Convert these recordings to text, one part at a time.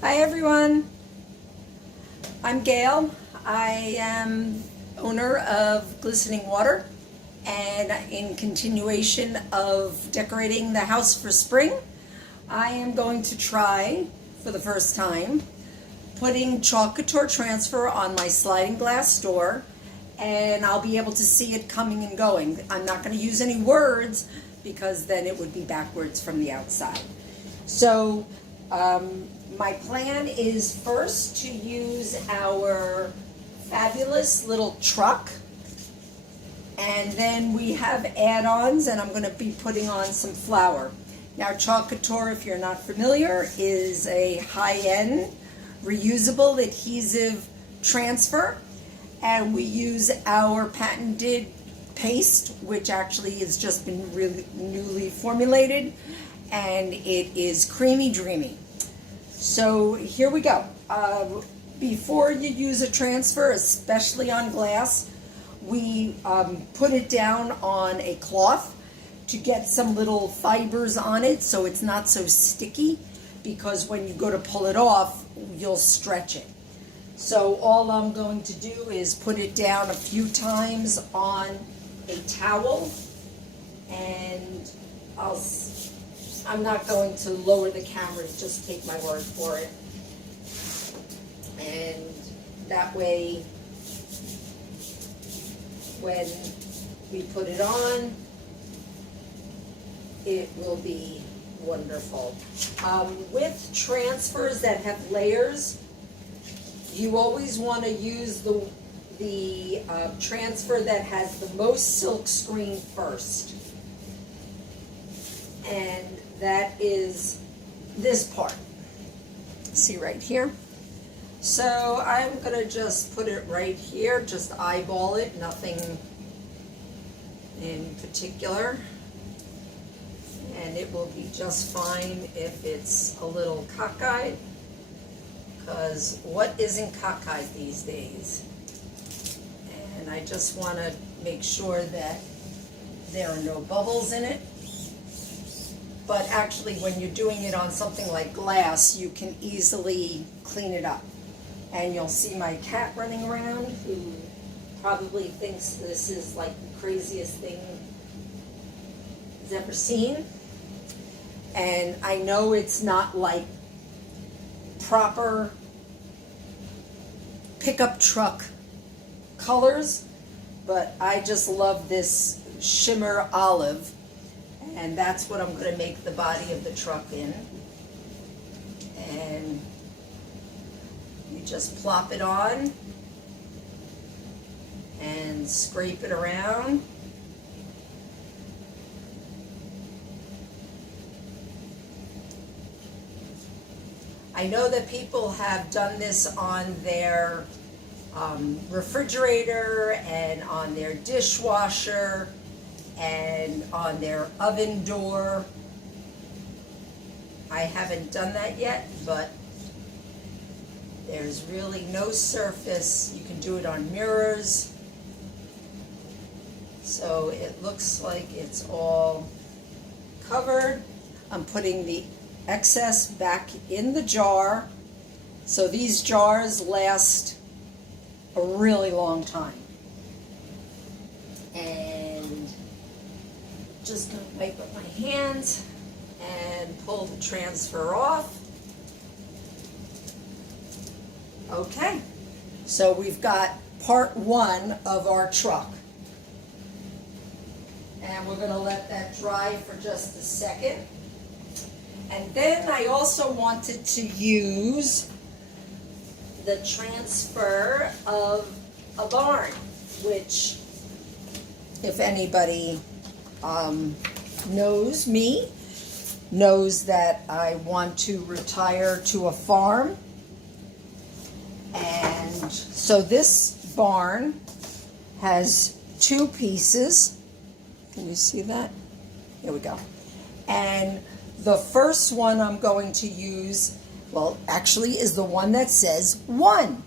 Hi everyone, I'm Gail. I am owner of Glistening Water, and in continuation of decorating the house for spring, I am going to try for the first time putting chalk Couture transfer on my sliding glass door, and I'll be able to see it coming and going. I'm not going to use any words because then it would be backwards from the outside. So my plan is first to use our fabulous little truck, and then we have add-ons, and I'm going to be putting on some flour. Now, chalk Couture, if you're not familiar, is a high-end reusable adhesive transfer, and we use our patented paste, which actually has just been really newly formulated, and it is creamy dreamy. So here we go. Before you use a transfer, especially on glass, we put it down on a cloth to get some little fibers on it so it's not so sticky, because when you go to pull it off, you'll stretch it. So all I'm going to do is put it down a few times on a towel, and I'm not going to lower the camera, just take my word for it. And that way, when we put it on, it will be wonderful. With transfers that have layers, you always want to use the transfer that has the most silk screen first. And that is this part. See right here? So I'm going to just put it right here, just eyeball it, nothing in particular. And it will be just fine if it's a little cockeyed, because what isn't cockeyed these days? And I just want to make sure that there are no bubbles in it. But actually, when you're doing it on something like glass, you can easily clean it up. And you'll see my cat running around, who probably thinks this is like the craziest thing he's ever seen. And I know it's not like proper pickup truck colors, but I just love this shimmer olive. And that's what I'm going to make the body of the truck in. And you just plop it on and scrape it around. I know that people have done this on their refrigerator and on their dishwasher and on their oven door. I haven't done that yet, but there's really no surface. You can do it on mirrors. So it looks like it's all covered. I'm putting the excess back in the jar. So these jars last a really long time. And just going to wipe up my hands and pull the transfer off. Okay, so we've got part one of our truck. And we're going to let that dry for just a second. And then I also wanted to use the transfer of a barn, which, if anybody knows me, knows that I want to retire to a farm. And so this barn has two pieces. Can you see that? Here we go. And the first one I'm going to use, well, actually is the one that says 1.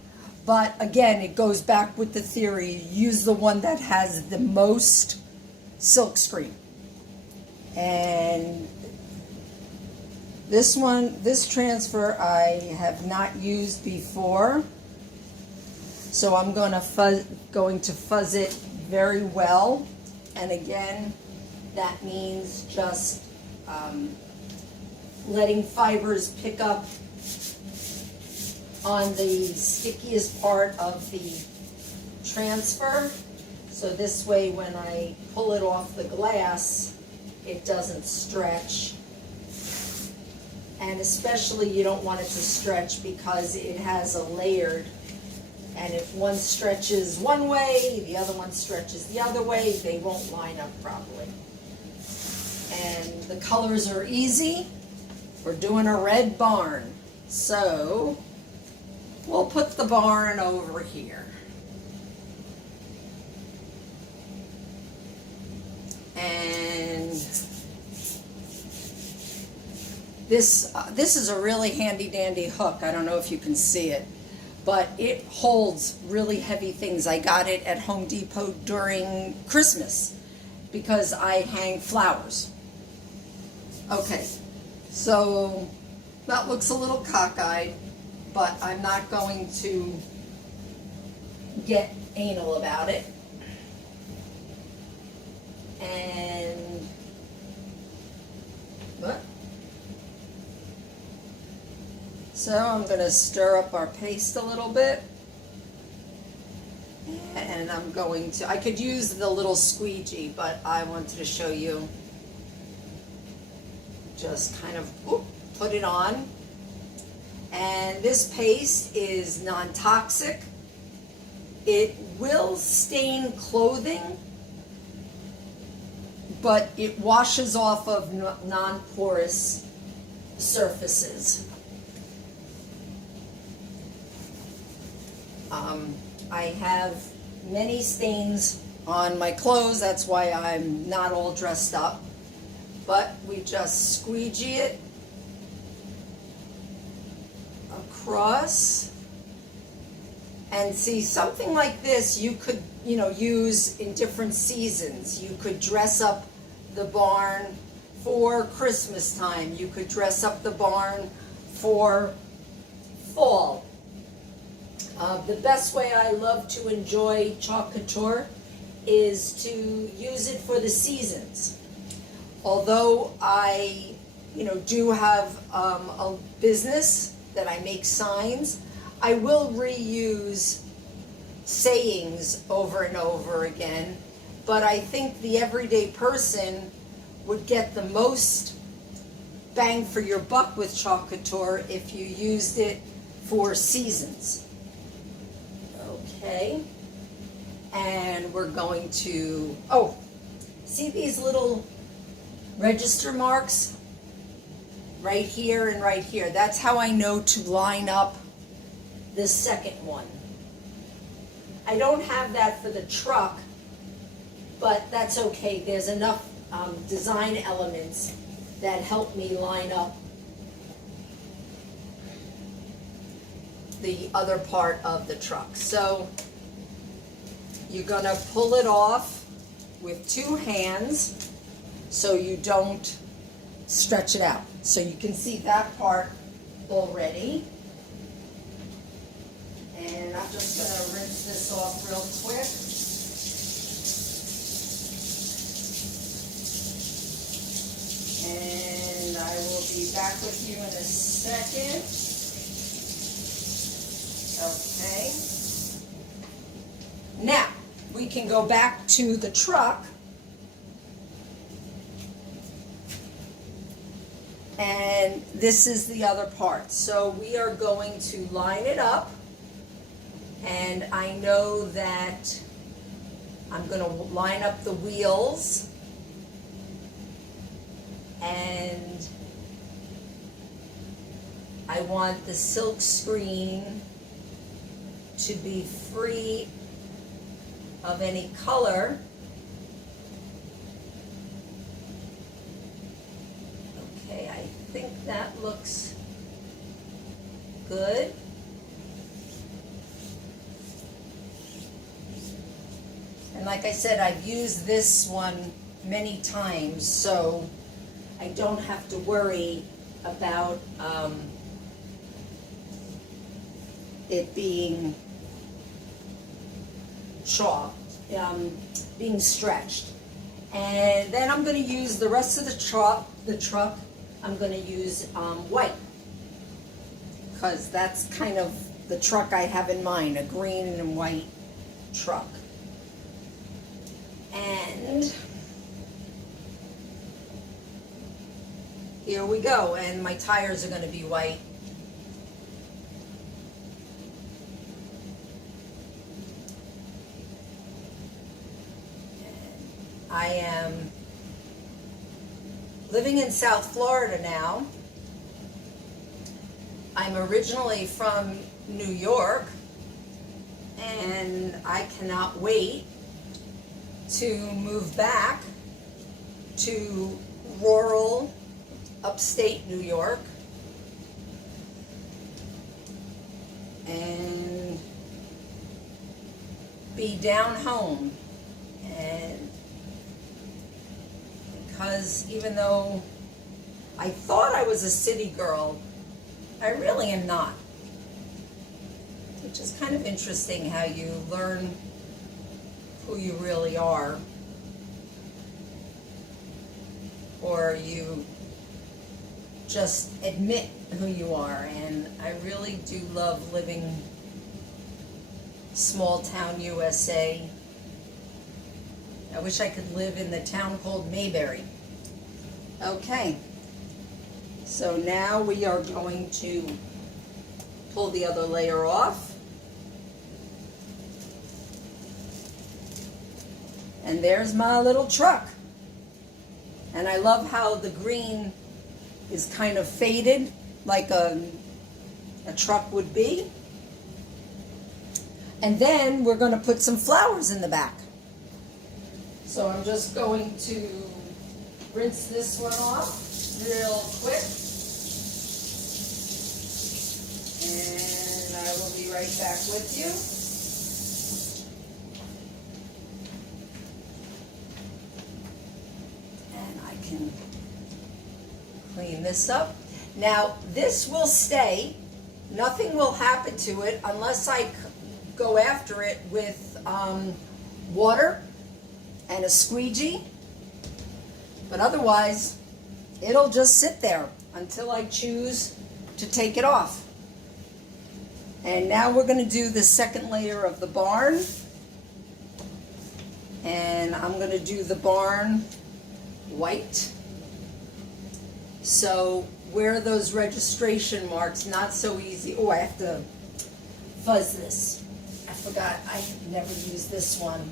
But again, it goes back with the theory, use the one that has the most silk screen. And This transfer I have not used before, so I'm going to fuzz it very well. And again, that means just letting fibers pick up on the stickiest part of the transfer. So this way when I pull it off the glass, it doesn't stretch. And especially you don't want it to stretch because it has a layered, and if one stretches one way, the other one stretches the other way, they won't line up properly. And the colors are easy. We're doing a red barn. So we'll put the barn over here. And this is a really handy dandy hook. I don't know if you can see it, but it holds really heavy things. I got it at Home Depot during Christmas because I hang flowers. Okay, so that looks a little cockeyed, but I'm not going to get anal about it. And what? So I'm going to stir up our paste a little bit. And I'm going to, I could use the little squeegee, but I wanted to show you. Just kind of put it on. And this paste is non-toxic. It will stain clothing, but it washes off of non-porous surfaces. I have many stains on my clothes, that's why I'm not all dressed up. But we just squeegee it across. And see, something like this you could, use in different seasons. You could dress up the barn for Christmas time. You could dress up the barn for fall. The best way I love to enjoy chalk couture is to use it for the seasons. Although I, do have a business that I make signs, I will reuse sayings over and over again, but I think the everyday person would get the most bang for your buck with chalk couture if you used it for seasons. Okay, and we're going to, see these little register marks right here and right here? That's how I know to line up the second one. I don't have that for the truck, but that's okay. There's enough design elements that help me line up the other part of the truck. So you're gonna pull it off with two hands so you don't stretch it out. So you can see that part already. And I'm just gonna rinse this off real quick. And I will be back with you in a second. Okay. Now, we can go back to the truck. And this is the other part. So we are going to line it up. And I know that I'm going to line up the wheels. And I want the silk screen to be free of any color. Okay, I think that looks good. And like I said, I've used this one many times, so I don't have to worry about it being being stretched. And then I'm going to use the rest of the truck, I'm going to use white, because that's kind of the truck I have in mind, a green and white truck. And here we go, and my tires are going to be white. I am living in South Florida now. I'm originally from New York, and I cannot wait to move back to rural upstate New York and be down home. And because even though I thought I was a city girl, I really am not. Which is kind of interesting how you learn who you really are, or you just admit who you are. And I really do love living small town USA. I wish I could live in the town called Mayberry. Okay, so now we are going to pull the other layer off. And there's my little truck. And I love how the green is kind of faded like a truck would be. And then we're going to put some flowers in the back. So I'm just going to rinse this one off real quick. And I will be right back with you. And I can clean this up. Now, this will stay. Nothing will happen to it unless I go after it with water and a squeegee, but otherwise it'll just sit there until I choose to take it off. And now we're going to do the second layer of the barn, and I'm going to do the barn white. So where are those registration marks? Not so easy. Oh, I have to fuzz this. I forgot, I never used this one.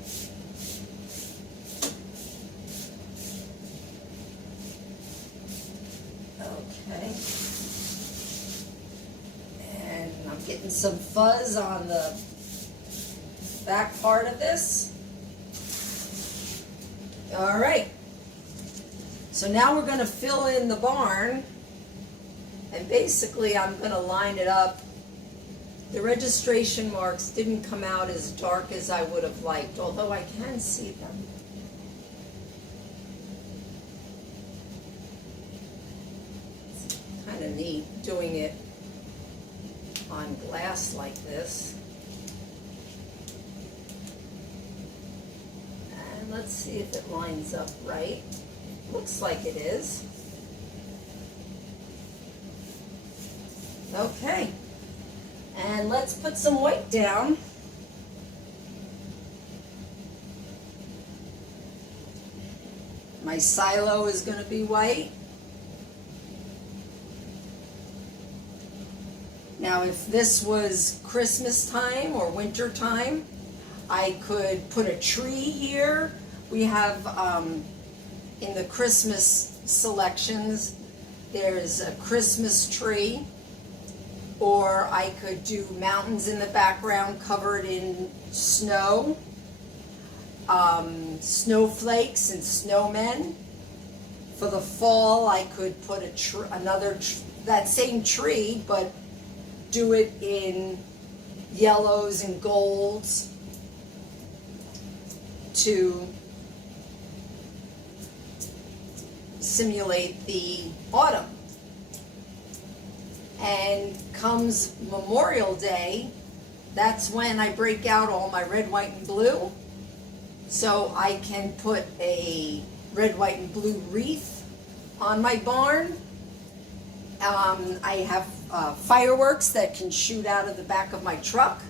Okay, and I'm getting some fuzz on the back part of this. All right, so now we're going to fill in the barn, and basically I'm going to line it up. The registration marks didn't come out as dark as I would have liked, although I can see them. Kind of neat doing it on glass like this. And let's see if it lines up right. Looks like it is. Okay, and let's put some white down. My silo is going to be white. Now, if this was Christmas time or winter time, I could put a tree here. We have, in the Christmas selections, there's a Christmas tree. Or I could do mountains in the background covered in snow, snowflakes and snowmen. For the fall, I could put that same tree, but do it in yellows and golds to simulate the autumn. And comes Memorial Day, that's when I break out all my red, white, and blue. So I can put a red, white, and blue wreath on my barn. I have fireworks that can shoot out of the back of my truck.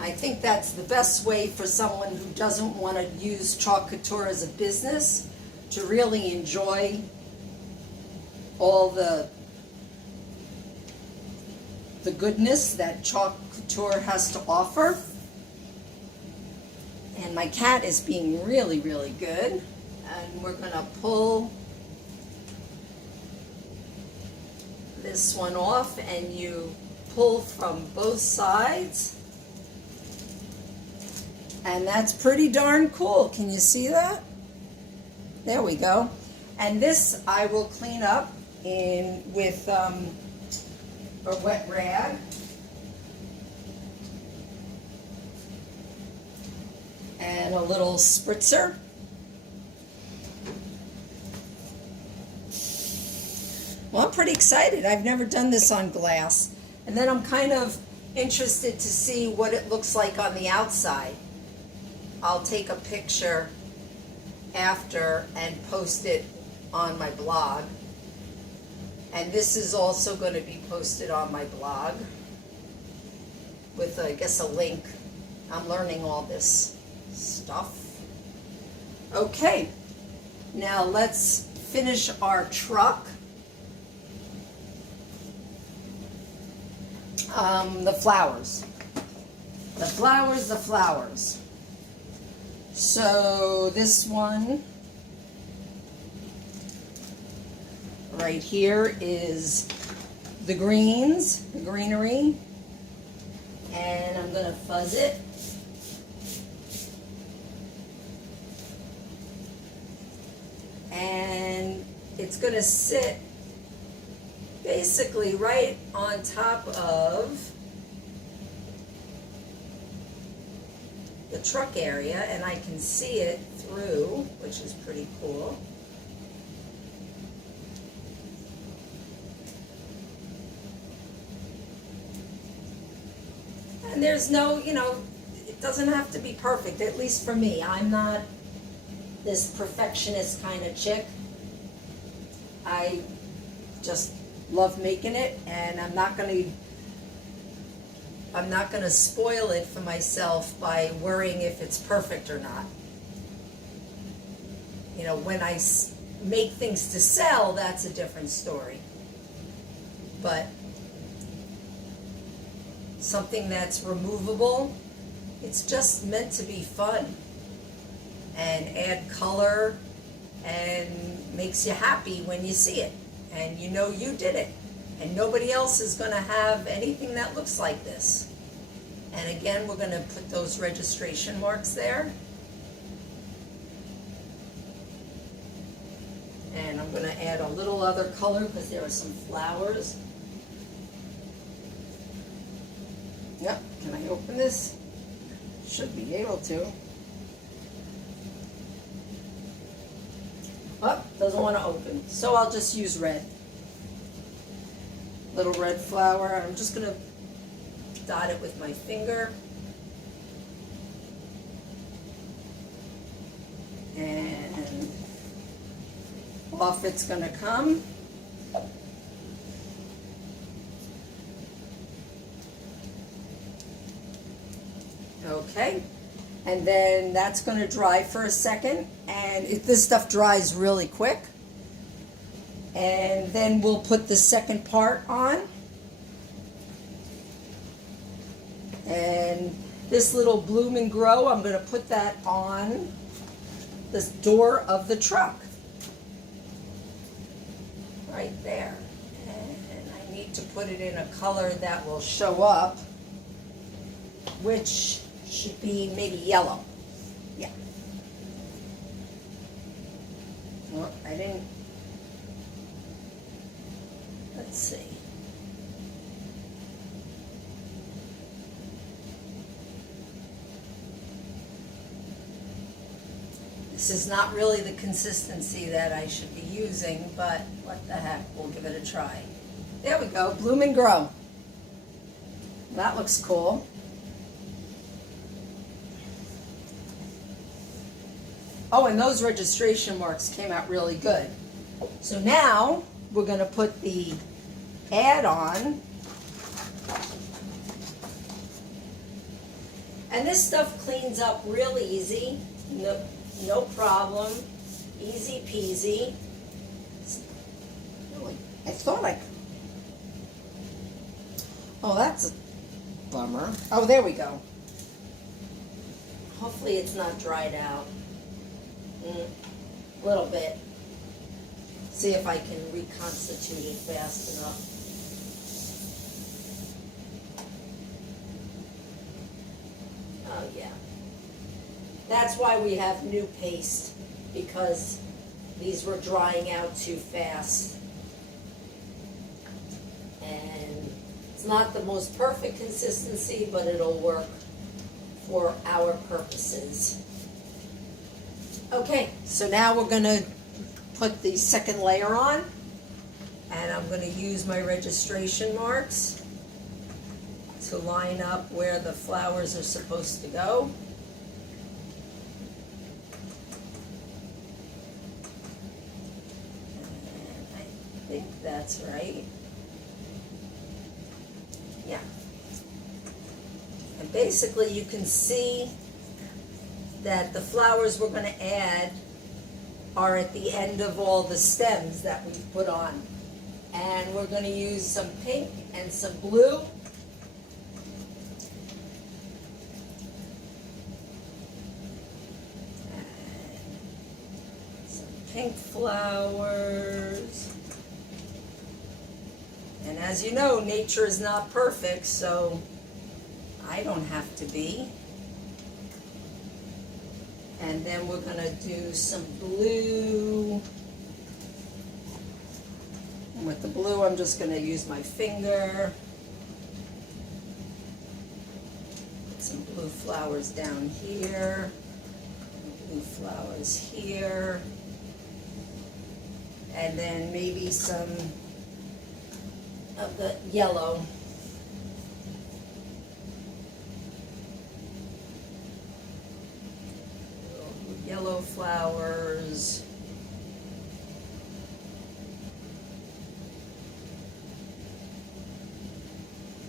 I think that's the best way for someone who doesn't want to use Chalk Couture as a business to really enjoy all the goodness that Chalk Couture has to offer. And my cat is being really, really good. And we're going to pull this one off, and you pull from both sides. And that's pretty darn cool. Can you see that? There we go. And this I will clean up with a wet rag. And a little spritzer. Well, I'm pretty excited. I've never done this on glass. And then I'm kind of interested to see what it looks like on the outside. I'll take a picture after and post it on my blog. And this is also going to be posted on my blog with, I guess, a link. I'm learning all this stuff. Okay, now let's finish our truck. The flowers. The flowers. So this one right here is the greens, the greenery, and I'm going to fuzz it. And it's going to sit basically right on top of the truck area, and I can see it through, which is pretty cool. And there's no, it doesn't have to be perfect, at least for me. I'm not this perfectionist kind of chick. I just love making it, and I'm not going to spoil it for myself by worrying if it's perfect or not. When I make things to sell, that's a different story. But something that's removable, it's just meant to be fun and add color and makes you happy when you see it. And you did it. And nobody else is going to have anything that looks like this. And again, we're going to put those registration marks there. And I'm going to add a little other color because there are some flowers. Yep, can I open this? Should be able to. Oh, doesn't want to open. So I'll just use red. Little red flower. I'm just going to dot it with my finger. And off it's going to come. Okay. And then that's going to dry for a second. And this stuff dries really quick. And then we'll put the second part on. And this little bloom and grow, I'm going to put that on the door of the truck. Right there. And I need to put it in a color that will show up, which should be maybe yellow. Yeah. Well, I didn't. Let's see. This This is not really the consistency that I should be using, but what the heck, we'll give it a try. There we go, Bloom and Grow. That looks cool. Oh, and those registration marks came out really good. So now we're going to put the ad on. And this stuff cleans up real easy. No problem. Easy peasy. Really, I thought I... Oh, that's a bummer. Oh, there we go. Hopefully it's not dried out. A little bit. See if I can reconstitute it fast enough. Oh yeah. That's why we have new paste, because these were drying out too fast. And it's not the most perfect consistency, but it'll work for our purposes. Okay, so now we're going to put the second layer on, and I'm going to use my registration marks to line up where the flowers are supposed to go. And I think that's right. Yeah. And basically you can see that the flowers we're going to add are at the end of all the stems that we've put on. And we're going to use some pink and some blue. And some pink flowers. And as you know, nature is not perfect, so I don't have to be. And then we're going to do some blue. And with the blue, I'm just going to use my finger. Put some blue flowers down here. Blue flowers here. And then maybe some of the yellow. Yellow flowers.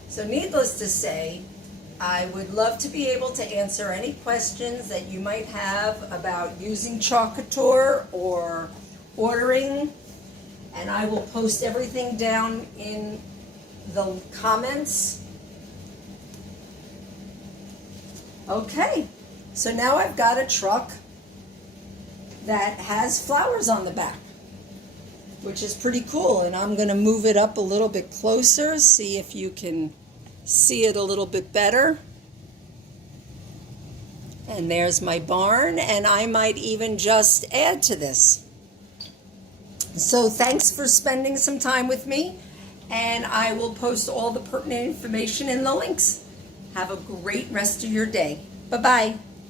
So needless to say, I would love to be able to answer any questions that you might have about using Couture or ordering, and I will post everything down in the comments. Okay, so now I've got a truck that has flowers on the back, which is pretty cool. And I'm going to move it up a little bit closer, see if you can see it a little bit better. And there's my barn, and I might even just add to this. So thanks for spending some time with me, and I will post all the pertinent information in the links. Have a great rest of your day. Bye-bye.